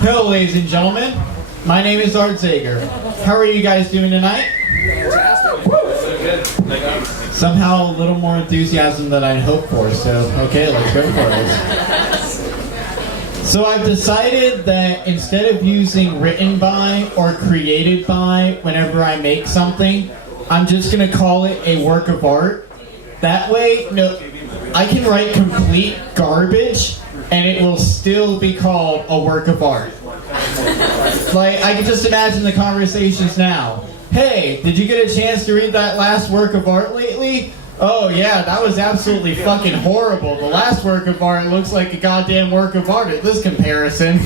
Hello, ladies and gentlemen. My name is Zager. How are you guys doing tonight? Somehow a little more enthusiasm than I'd hoped for, so okay, let's go for it. So I've decided that instead of using written by or created by whenever I make something, I'm just going to call it a work of art. That way, I can write complete garbage and it will still be called a work of art. Like, I can just imagine the conversations now. Hey, did you get a chance to read that last work of art lately? Oh yeah, that was absolutely fucking horrible. The last work of art looks like a goddamn work of art at this comparison.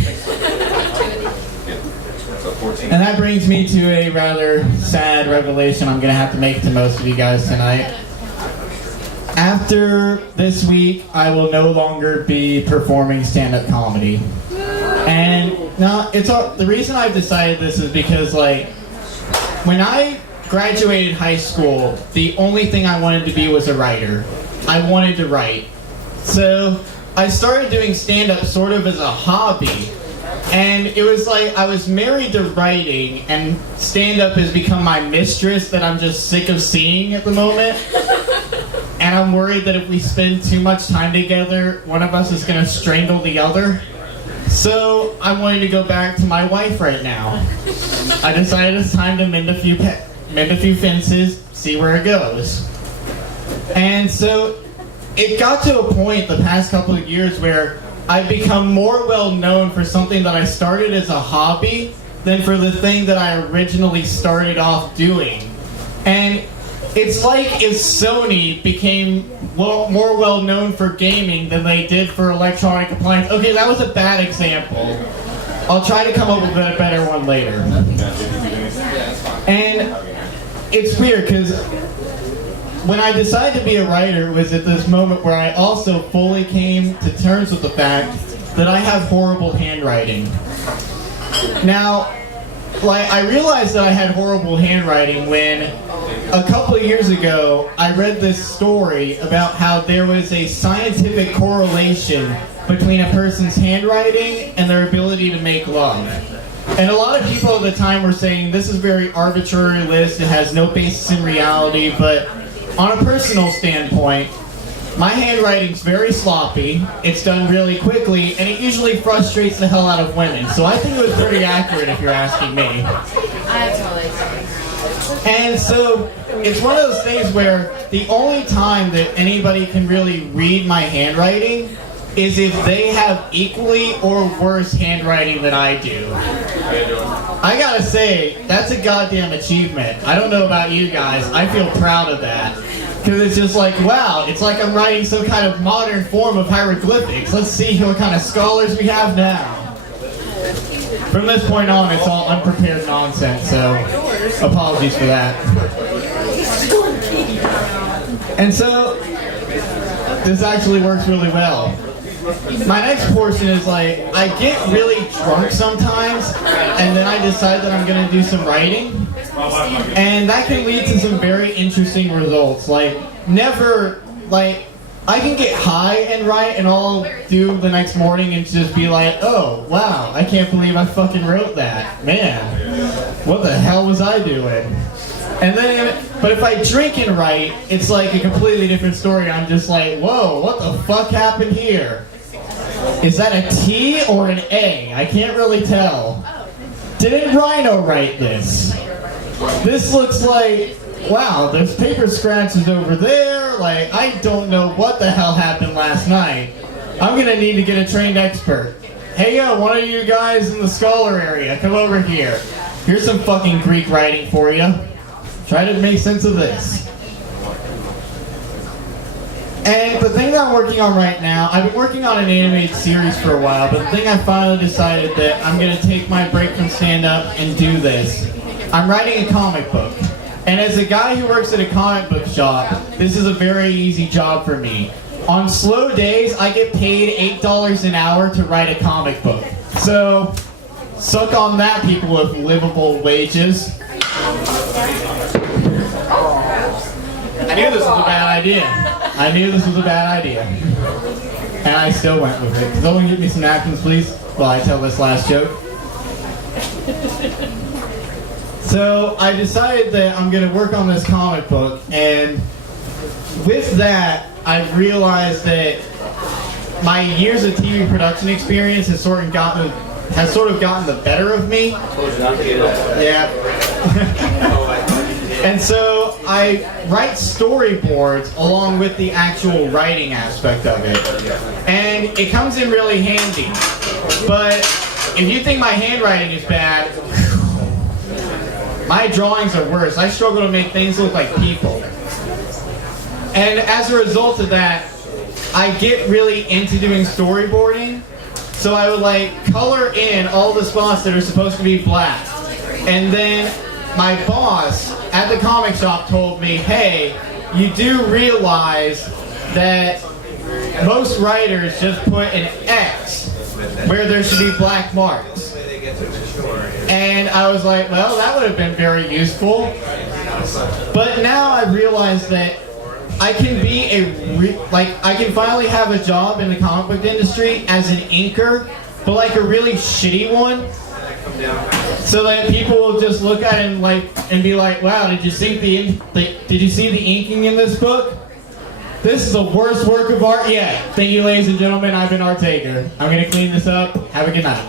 And that brings me to a rather sad revelation I'm gonna have to make to most of you guys tonight. After this week, I will no longer be performing stand-up comedy. And now, the reason I've decided this is because, like, when I graduated high school, the only thing I wanted to be was a writer. I wanted to write. So I started doing stand-up sort of as a hobby. And it was like I was married to writing, and stand-up has become my mistress that I'm just sick of seeing at the moment. And I'm worried that if we spend too much time together, one of us is going to strangle the other. So I'm wanting to go back to my wife right now. I decided it's time to mend a few fences, see where it goes. And so it got to a point the past couple of years where I've become more well known for something that I started as a hobby than for the thing that I originally started off doing. And it's like if Sony became more well known for gaming than they did for electronic appliances. Okay, that was a bad example. I'll try to come up with a better one later. And it's weird because when I decided to be a writer, it was at this moment where I also fully came to terms with the fact that I have horrible handwriting. Now, like, I realized that I had horrible handwriting when a couple of years ago I read this story about how there was a scientific correlation between a person's handwriting and their ability to make love. And a lot of people at the time were saying this is a very arbitrary list, it has no basis in reality, but on a personal standpoint, my handwriting's very sloppy, it's done really quickly, and it usually frustrates the hell out of women. So I think it was pretty accurate if you're asking me. I totally agree. And so it's one of those things where the only time that anybody can really read my handwriting is if they have equally or worse handwriting than I do. I gotta say, that's a goddamn achievement. I don't know about you guys, I feel proud of that. Because it's just like, wow, it's like I'm writing some kind of modern form of hieroglyphics. Let's see what kind of scholars we have now. From this point on, it's all unprepared nonsense, so apologies for that. And so, this actually works really well. My next portion is like, I get really drunk sometimes, and then I decide that I'm going to do some writing. And that can lead to some very interesting results. Like, I can get high and write, and all I'll do the next morning and just be like, oh, wow, I can't believe I fucking wrote that. Man, what the hell was I doing? And then, but if I drink and write, it's like a completely different story. I'm just like, whoa, what the fuck happened here? Is that a T or an A? I can't really tell. Didn't Rhino write this? This looks like, wow, there's paper scratches over there. Like, I don't know what the hell happened last night. I'm gonna need to get a trained expert. Hey, one of you guys in the scholar area, come over here. Here's some fucking Greek writing for you. Try to make sense of this. And the thing that I'm working on right now, I've been working on an animated series for a while, but the thing I finally decided that I'm going to take my break from stand-up and do this. I'm writing a comic book. And as a guy who works at a comic book shop, this is a very easy job for me. On slow days, I get paid $8 an hour to write a comic book. So, suck on that, people with livable wages. I knew this was a bad idea. And I still went with it. Can someone get me some napkins, please? while I tell this last joke. So I decided that I'm going to work on this comic book, and with that, I realized that my years of TV production experience has sort of gotten the better of me. Yeah. And so I write storyboards along with the actual writing aspect of it. And it comes in really handy. But if you think my handwriting is bad, my drawings are worse. I struggle to make things look like people. And as a result of that, I get really into doing storyboarding. So I would like color in all the spots that are supposed to be black. And then my boss at the comic shop told me, hey, you do realize that most writers just put an X where there should be black marks. And I was like, well, that would have been very useful. But now I realize that I can be I can finally have a job in the comic book industry as an inker, but like a really shitty one. So that people will just look at it and be like, wow, did you see the inking in this book? This is the worst work of art yet. Thank you, ladies and gentlemen. I've been Art Zager. I'm going to clean this up. Have a good night.